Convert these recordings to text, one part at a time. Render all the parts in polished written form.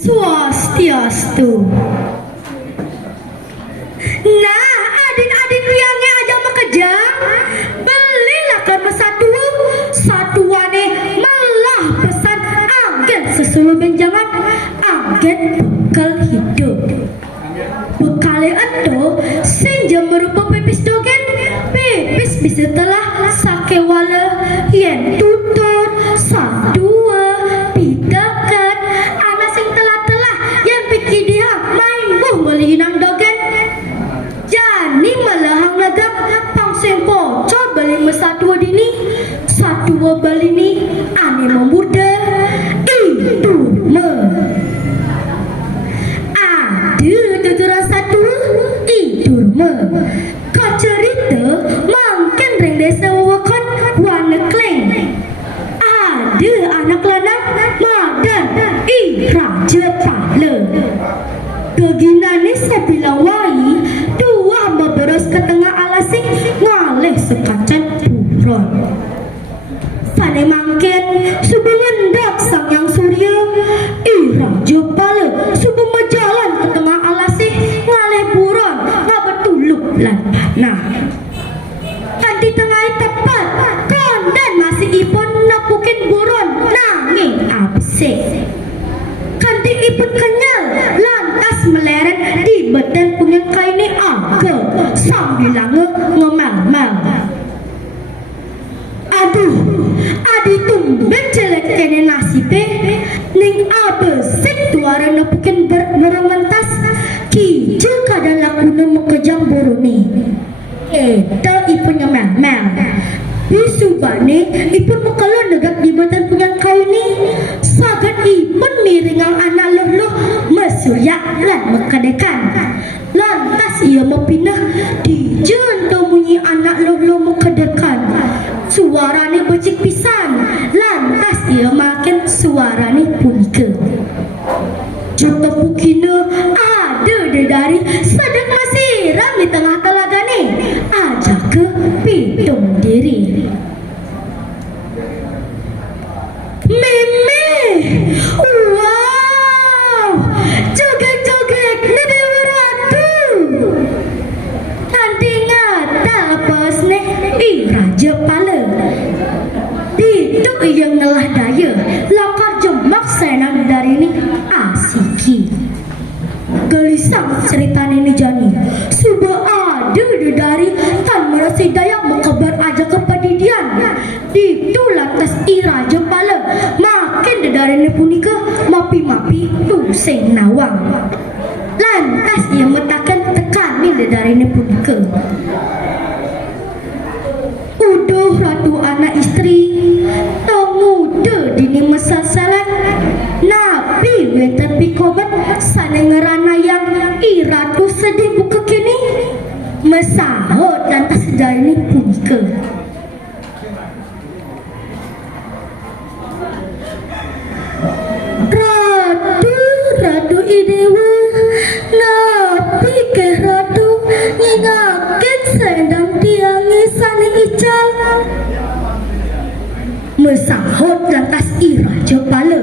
Swastiastu. Nah, adik-adik yang aja makejang, belilah karma satuane malah pesan agen sesuai benjangan agen bekal hidup. Bekale ento senja merupa pipis dogen, pipis bisa telah sakewala yen tutur sadua pitakan anak sing telah yang pikir dia main buh beli inang dogen. Jani malahang lagak pangseng bocor beli mesatua dini satua bali ni ane memuda itu tuturan satu itu kau cerita mangken reng desa wawakan warna kleng ada anak lanang madan raja pala keginane sebilang wai dua beberos ke tengah alasing ngaleh sekacan buron sane mangken subuh ngendak sang yang surya raja pala subuh majalan ke tengah alasing ngaleh buron ngabetuluk lan panah kanti tengah tepat kondan masih ipon napukin buron nanging absek kanti ipon kenyal lantas meleret di badan punya kaini agel sambil ngemel-mel. Aduh, adi tumben jelek kene nasibe ning abesek tuara napukin merengentas kijil kadang lakuna mekejang borone eta ipun ngemel-mel bisubane ipun mekalon negak di badan punya kaini sagat ipun miringang anak luluh mesuryak lan mekadekan lantas ia mepinah di jentau munyi anak luluh mekadekan suarane becik pisan lantas ia makin suarane punika juta pukina ada dari sedang masih ram di tengah telaga ni aja ke pitung diri Mimi wow joget-joget nede ratu nanti ngata lepas nih raja pala itu yang ngelah daya lakar jemak senang dari ini asiki gelisang cerita ini jani sudah ada dari tan merasi daya mengkabar aja kepedidian itu lantas raja pala makin dari ini punika mapi-mapi tuseng nawang lantas ia metakan tekan ini dari ini punika uduh ratu anak istri tong muda dini mesasalan nabi wetan pikobat sana ngerana yang iratu sedih buka kini mesahot lantas dari ini punika ratu idewa nabi ke ratu ngingakin sedang tiangi sani ical mesahot lantas raja pala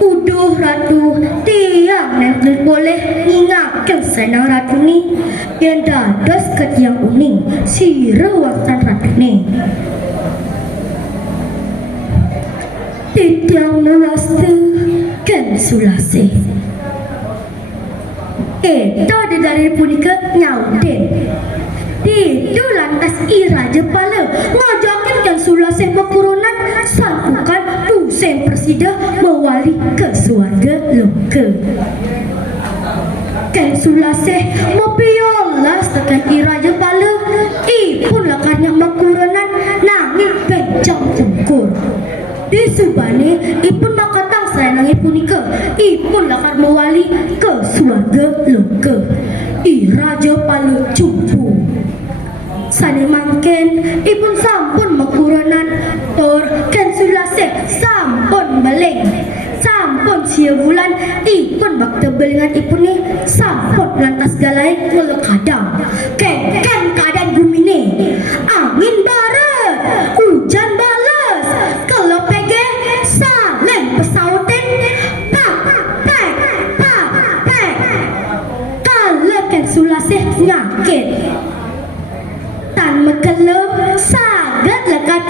uduh ratu tiang nek boleh ngingakin senang ratu ni yang dados ke tiang uning si rewasan ratu ni tiang nawastu ken sulase itu dari punika nyauden itu lantas raja pala ngajakin kan sulase mekurunan santukan tusen persida mewali ke suarga loka kan sulase mopiolas tekan raja pala ipun lakarnya mekurunan nangis bencang tungkur di subane ipun makatang senang ipunika ipun lakar mewali ke suarga loka raja pala cumpu sani mangken ipun sampun mekurunan tor ken sulase sampun beleng sampun sia bulan ipun bakte belingan ipun ni sampun lantas galai ngelekadang ken keadaan bumi ni angin barat hujan balas kalau pege saleng pesauten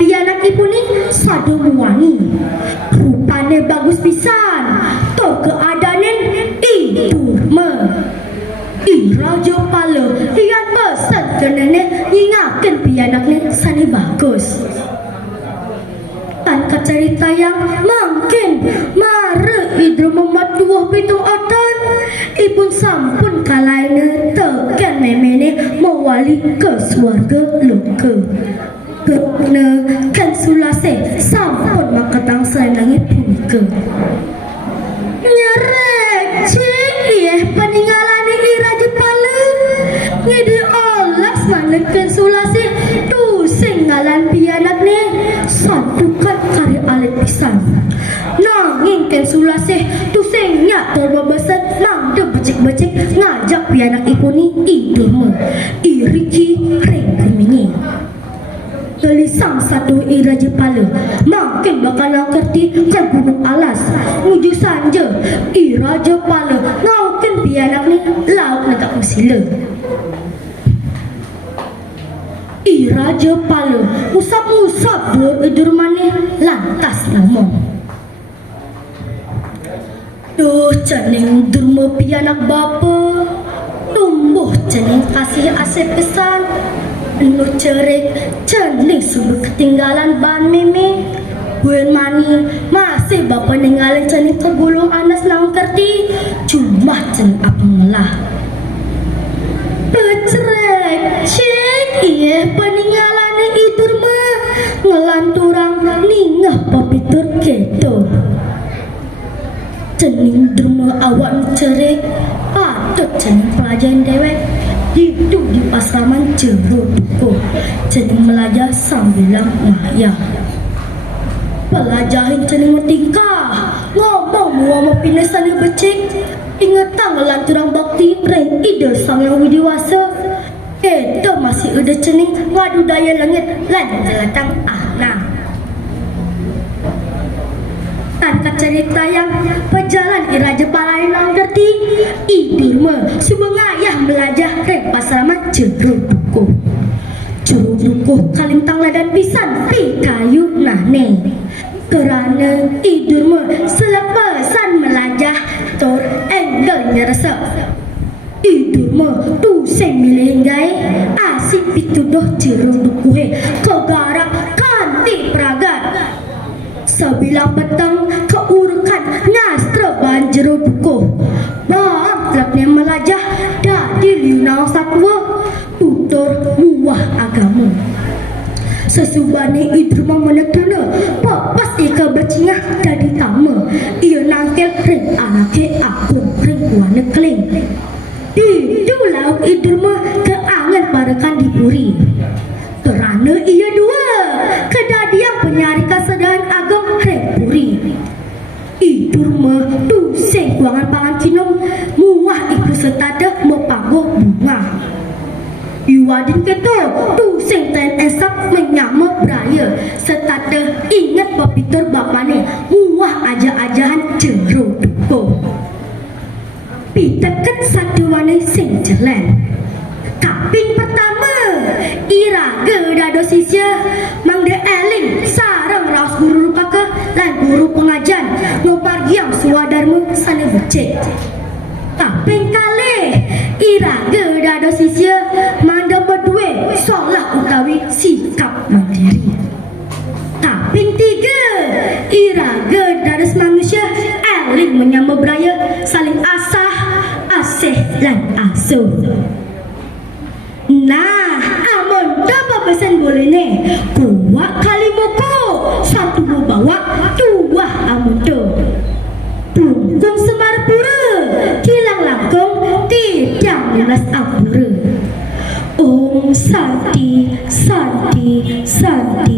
pianak ibu ni sadu wangi. Rupane bagus pisan. Tor keadanen idur me. Raja Pala lihat pesan ke nenek ingatkan pianak ni sani bagus. Tanpa cerita yang mungkin mare idru memat dua pitung otan ipun sampun kalaina tekan memene mewali ke swarga loka. Kena kan sulase sampun makatang senangi punika. Nyerek cik ieh peninggalan ni Raja Pala ngide olas manekan sulase tu singgalan pianak ni santukan kari alit pisan. Nanging ken sulase tu singnya torba besar nang de becik-becik ngajak pianak ibu ni idur me iriki reng kumingi. Gelisang satu Raja Pala makin bakal kerti ke gunung alas muju sanja Raja Pala ngaukin pianak ni lauk negak mesila. Raja Pala usap-usap dua idur mani lantas ngomong, duh cening derma pianak bapa tumbuh cening kasih asih pesan nu cerik cening sungguh ketinggalan ban mimi buen mani masih bapa ninggalin cening tergulung anas nang kerti cuma cening apa melah pecerek cek iya peninggalan idur mah ngelanturang ningah papitur keto cening derma awak cerik patut cening pelajaran dewek hidup di pasraman jeruk duko cening belajar sambil maya pelajarin cening tingkah ngomong muama pinasan yang becik ingatan ngelanturang bakti reng ide sang yang widiwasa itu masih ada cening ngadu daya langit lan jelatang anak tanpa cerita yang pejalan Raja Pala nang kerti idur me subengayah belajar reng pasraman jeruk duko kalintang ladan pisan pi kayu nane kerana idur me selepasan melajah tor enggel nyerasa idur me tu seng milih gai asik pitudoh jeruk duko kegarak kanti peragat sebilang petang keurukan ngastra banjero duko bang trapnya melajah dadi liunau satwa tutor muah agama sesubane idruma menekuna papas ika bercingah dadi tama ia nangkel ring anake aku ring wana keling itu lauk idruma keangan parakan dipuri kerana ia dua kedadian penyari kesedahan agam repuri idurma tu seng kuangan pangan kinom muah ikut setada mepanggoh bunga iwadin keto tu seng ten esak menyama beraya setada ingat papitur bapane muah aja-ajahan jeruk duko piteket satu wane seng jalan kaping pertama iraga dado sisya mangde eling sarang raus guru rupaka lan guru pengajan ngopargiang suadarmu sana becek kaping kali iraga dado sisya manda berdua solah utawi sikap mandiri kaping tiga iraga dado manusia eling menyambut beraya saling asah asih lan asuh. Nah, amun dapat pesan boleh ne, kuat kali moko, satu bawa, dua amun tu. Punggung semar pura, kilang langkong, tidak mulas apura. Om Santi, Santi, Santi.